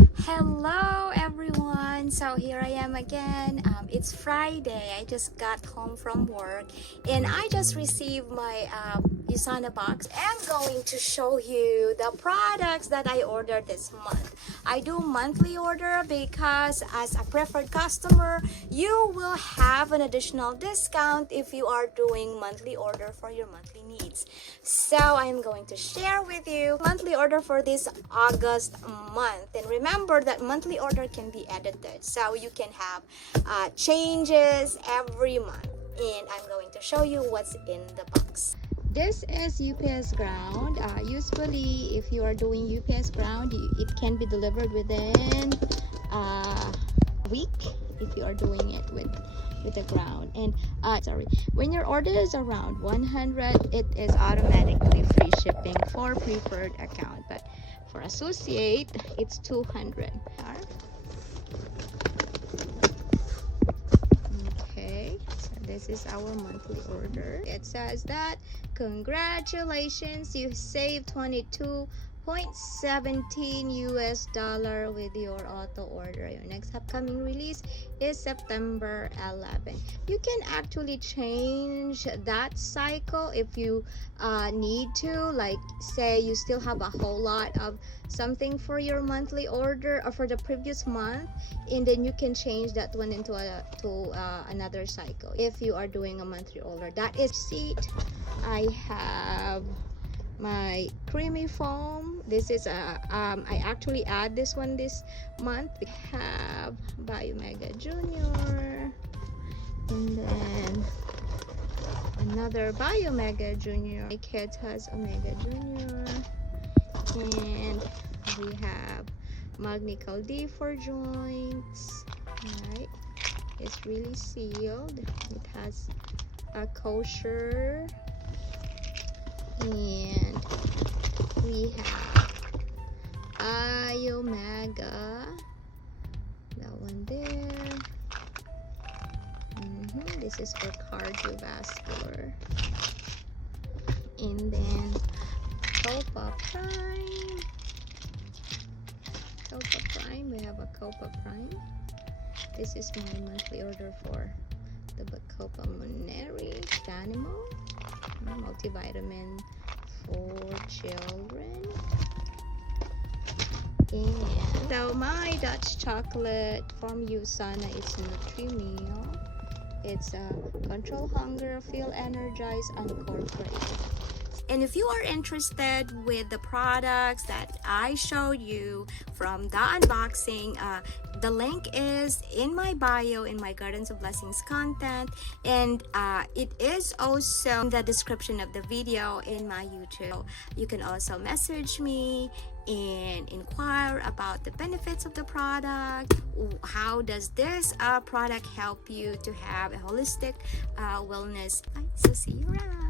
Hello everyone, so here I am again. It's Friday. I just got home from work and I just received my USANA box. I'm going to show you the products that I ordered this month. I do monthly order because as a preferred customer you will have an additional discount if you are doing monthly order for your monthly needs. So I'm going to share with you monthly order for this August month, and remember that monthly order can be edited, so you can have changes every month, and I'm going to show you what's in the box. This is UPS ground. Usually if you are doing UPS ground, it can be delivered within a week if you are doing it with the ground. And when your order is around 100, it is automatically free shipping for preferred account, but for associate it's 200. Okay, so this is our monthly order. It says that congratulations, you saved 22.17 US dollar with your auto order. Your next upcoming release is September 11. You can actually change that cycle if you need to, like say you still have a whole lot of something for your monthly order or for the previous month, and then you can change that one into another cycle if you are doing a monthly order. That is seat. I have my creamy foam. This is I actually add this one this month. We have Biomega Junior, and then another Biomega Junior. My kids has Omega Junior, and we have Magnical D for joints. Right, it's really sealed. It has a kosher, and we have Omega, that one there. This is for cardiovascular. And then Copa Prime, we have a Copa Prime. This is my monthly order for the Copa Moneri Danimo multivitamin for children. And so my Dutch chocolate from USANA is Nutri-Meal. It's a control hunger, feel energized, incorporated. And if you are interested with the products that I showed you from the unboxing, the link is in my bio in my Gardens of Blessings content, and it is also in the description of the video in my YouTube. You can also message me and inquire about the benefits of the product. How does this product help you to have a holistic wellness? So see you around.